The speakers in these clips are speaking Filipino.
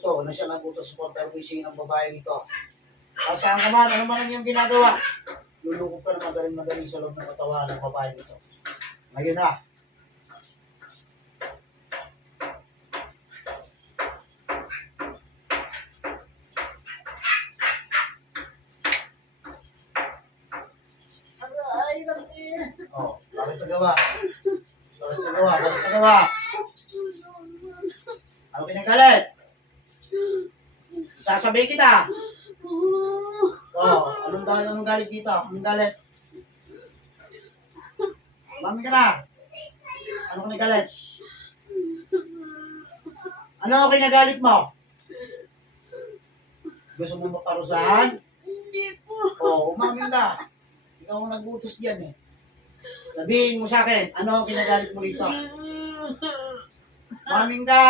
to, na siya nagutos sa porter-fishing ng babae nito. Saan ka man, ano man ang iyong ginagawa? Lulukog ka na magaling-magaling sa loob ng katawan ng babae nito. Ngayon na. Oh, bakit nagawa? Bakit nagawa? Bakit nagawa? Ano pinagalit? Sasabihin kita. Oh, anong galit dito? Anong galit? Mami ka na. Ano kinagalit? Ano kinagalit mo? Gusto mo maparusahan? Hindi po. Oh, umamin ka. Ikaw ang nag-utos diyan eh. Sabihin mo sa akin, ano kinagalit mo rito? Umamin ka.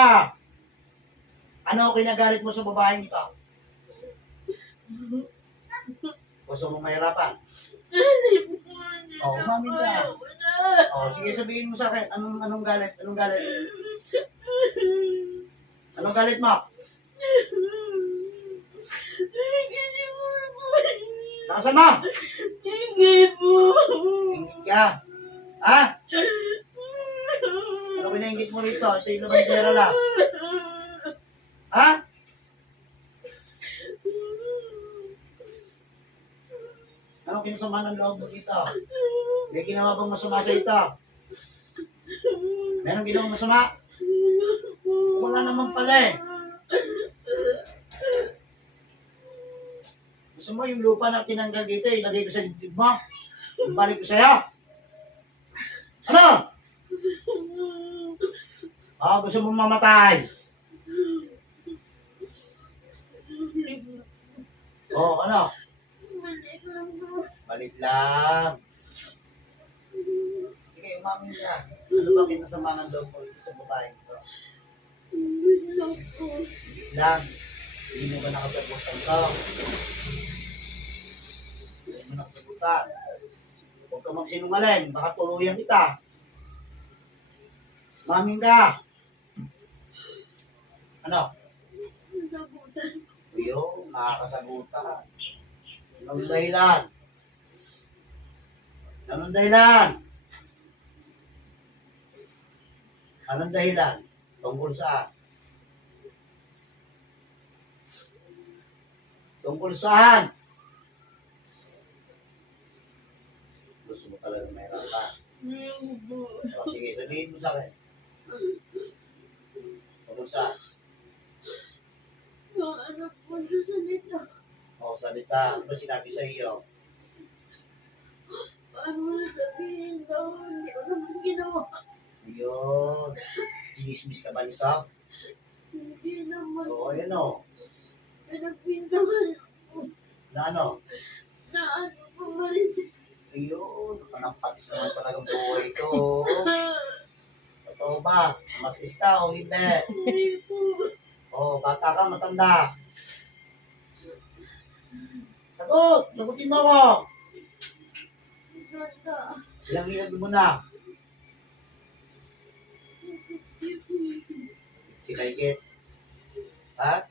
Ano kinagalit mo sa babaeng ito? Gusto mo mahirapan? Hindi po. Oh, umamin ka. Oh, sige sabihin mo sa akin, anong galit? Anong galit? Anong galit mo? Nakasan mo? Hindi po. Ingit ka. Ha? Ano pinaingit mo rito? Ito yung lumandera lang. Ha? Anong kinasama ng loob mo dito? May ginawa bang masama sa ito? Meron ginawang masama? Wala naman pala eh. Gusto mo yung lupa na tinanggal dito, ilagay ko sa dibdib mo? Ibalik ko sa'yo? Ano? Gusto mo mamatay? Ano? Balik lang. Sige, umamin ka. Ano ba kinasama ng loob mo dito sa babae ito? Lang. Hindi mo ba nakasagutan to? Hindi mo nakasagutan. Huwag ka magsinungaling. Baka tuluyan kita. Umamin ka. Ano? Yo, nakakasagutan. Anong dahilan? Anong dahilan? Anong dahilan? Tungkol saan? Tungkol saan? Gusto mo talaga mahirapan. Sige, sabihin mo sa akin. Tungkol saan? Ano po sa salita? Salita. Ano ba sinabi sa iyo? Paano sabihin daw? Hindi ko naman ginawa. Yun. Sinismis ka ba nito? Hindi naman. Ayan o. Pinagbintangan ko. Na ano? Na ano po marites. Ayun. Panampatis naman talagang buhay ko. Totoo ba? Matis ka o hindi? Hindi po. Bata ka, matanda. Sagot! Sagutin mo ako! Ganda. Ilang minute mo na? Kinaikit. Ha?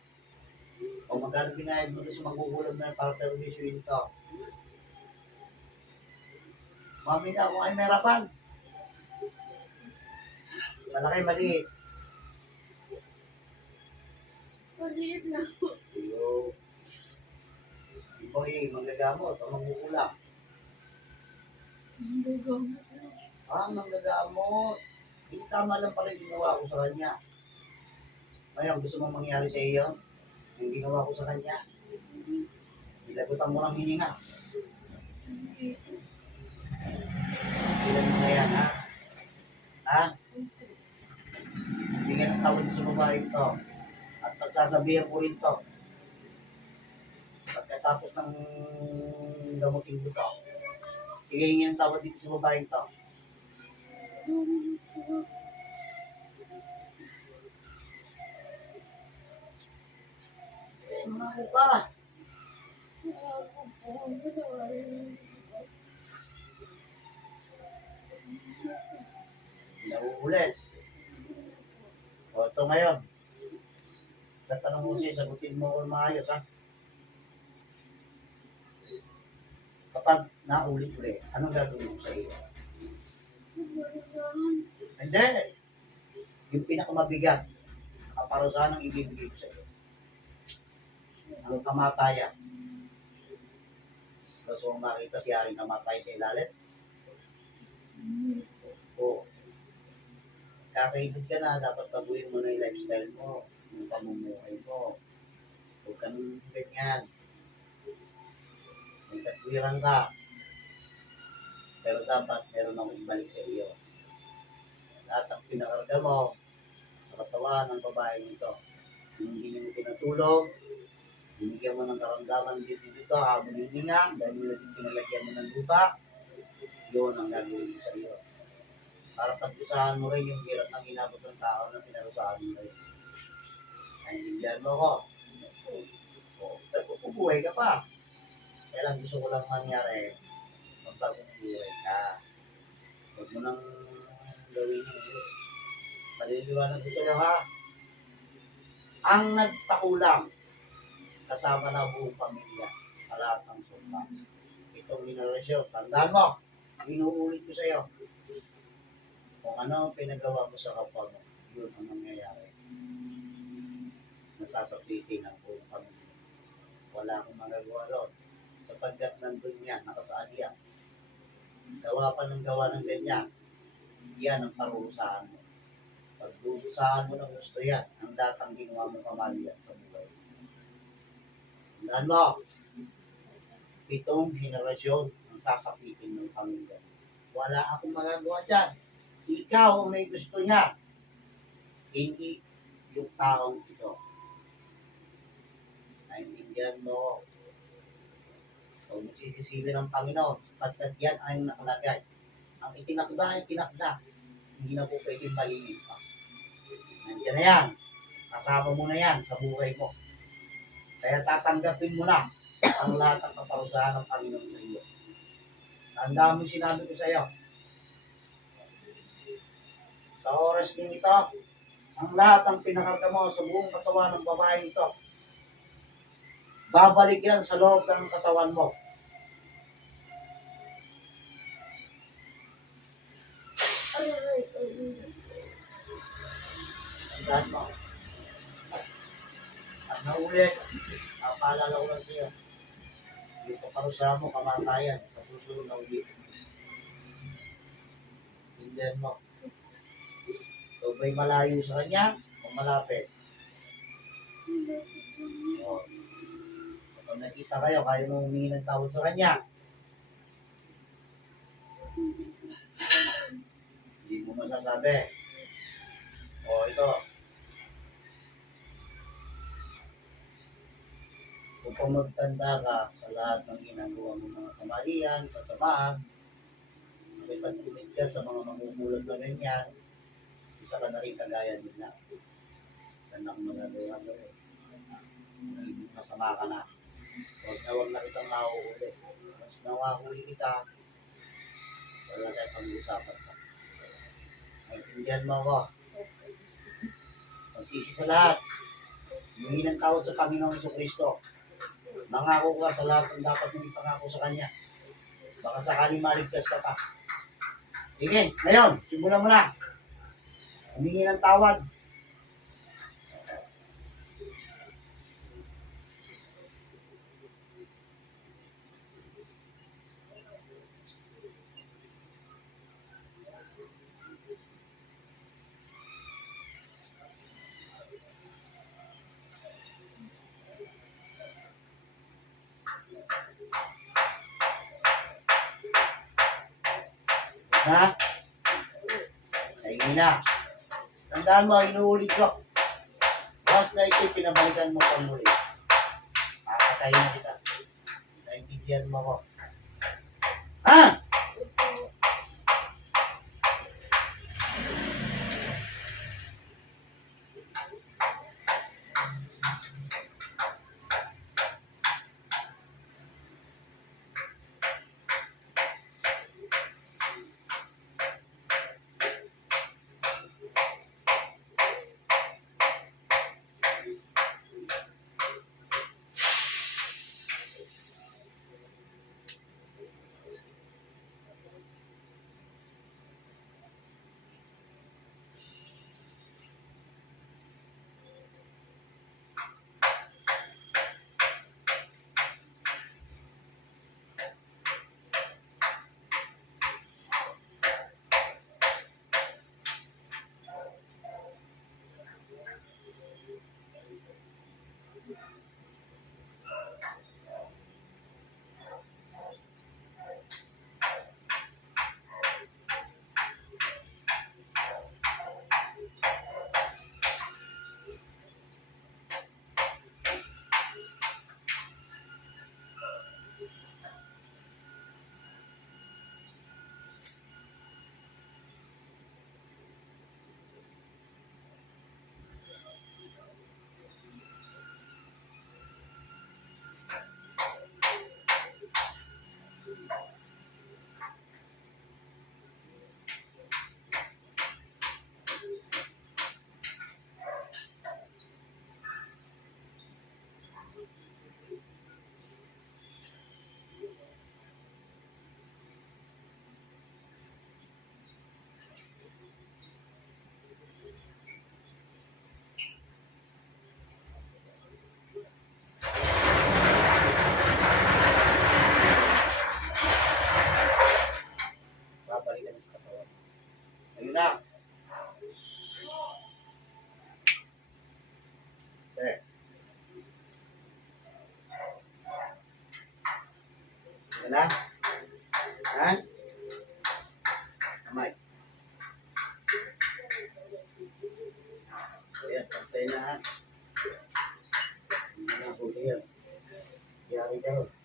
Magkano binayad mo sa magugulang na para termination ito? Mami na kung ay merapan. Malaki, maliit. Maliit na po. Yo. Iba yung manggagamot o mangukulang. Gagamot na. Manggagamot. Hindi tama lang pala yung ginawa ko sa kanya. Ngayon, gusto mong mangyari sa iyo? Yung ginawa ko sa kanya? Ilagutan mo ng hininga. Ilan mo na yan, ha? Ha? Bigyan ng tawad sa babae ito. At pagsasabihan ko ito. Pagkatapos ng gamutin ko ito. Hingin ng tawad dito sa babae ito. Mako ka. Nauulit. Ito ngayon. Tatanong tinatanong ko sa'yo, sagutin mo ko maayos, ha? Kapag naulit-ulit, anong gagawin mo sa iyo? Hindi. Yung pinakamabigat, kaparusahan ang ibibigay ko sa iyo. Ang kamatayan. Gusto mong makita si Haring namatay sa ilalim? Oo. Kakaibig ka na, dapat tabuhin mo na yung lifestyle mo, yung pamumuhay mo. Huwag ka nang ganyan. May katwiran ka. Pero dapat meron akong ibalik sa iyo. Lahat ang pinakarga mo sa katawan ng babae nito. Hindi mo pinatulog, binigyan mo ng karamdaman dito habang hininga, dahil pinalagyan mo ng lupa, yun ang gagawin ko sa iyo. Para pagkusahan mo rin yung hirap ng inabot ng tao na pinarusahan mo rin. Naintindihan mo ko. Pero bubuhay ka pa. Kaya lang gusto ko lang mangyari, magbagong buhay ka. Huwag mo nang gawin yun. Maliliwanag ko sa'yo, ha? Ang nagpakulang, kasama na buong pamilya sa lahat ng sumpa. Itong generasyon, tandaan mo, inuulit ko sa'yo. Kung ano ang pinagawa mo sa kapwa mo, yun ang mangyayari. Nasasapitin ang buong pamilya. Wala akong magagawa doon. Sapagkat nandun yan, nakasaad yan. Gawa pa ng gawa ng ganyan, yan ang parurusahan mo. Pag dudusahan mo ng gusto yan, ang datang ginawa mo pamilya sa buhay. Tandaan mo, 7 henerasyon ang sasapitin ng pamilya. Wala akong magagawa dyan. Ikaw ang may gusto niya. Hindi yung taong ito. Naintindihan mo. Huwag mo sisisibi ng Panginoon. Sapagkat yan ay nakalagay. Ang itinakda ay tinakda. Hindi na po pwedeng balingin pa. Nandiyan na yan. Kasama mo na yan sa buhay mo. Kaya tatanggapin mo na ang lahat ng kaparusahan ng Panginoon sa iyo. Tandaan mo yung sinabi ko sa iyo. Sa oras din ito, ang lahat ng pinakarga mo sa buong katawan ng babae ito, babalik yan sa loob ng katawan mo. Tandaan mo. At naulit, napaalala ko lang siya. Yung kaparusahan mo, kamatayan, sa susunod na ulit. Tindihan mo. So, ba'y malayo sa kanya o malapit? O, kapag nakita kayo, kaya mo humingi ng tawad sa kanya. Hindi mo masasabi. O, ito. Kung magtanda ka sa lahat ng ginagawa ng mga kamalian, kasamaan, makipagtumid ka sa mga mamumulat na ganyan, isa ka na rin kagaya nila. Ganda kong magagawa mo rin. Masama ka na. Huwag na kitang mahuhuli. Mas nawahuli kita, wala tayong pag-uusapan ka. Naintindihan mo ako. Magsisi sa lahat. Humingi ng tawad sa Panginoong Jesucristo. Mangako ka sa lahat ng dapat mong ipangako sa Kanya. Baka sakaling maligtas ka pa. Sige, ngayon, simulan mo na. Humingi ng tawad. Ha? Sige na. Tandaan mo, inuulit ko. Once na ito'y pinabalikan mo pang muli. Kakatayin na kita. Naintindihan mo ko. Ha? Ayun na. Okay. Ayun na. Ha? Kamay. Ayan, pantay na ha. Hindi na huli yan. Yari ka ron.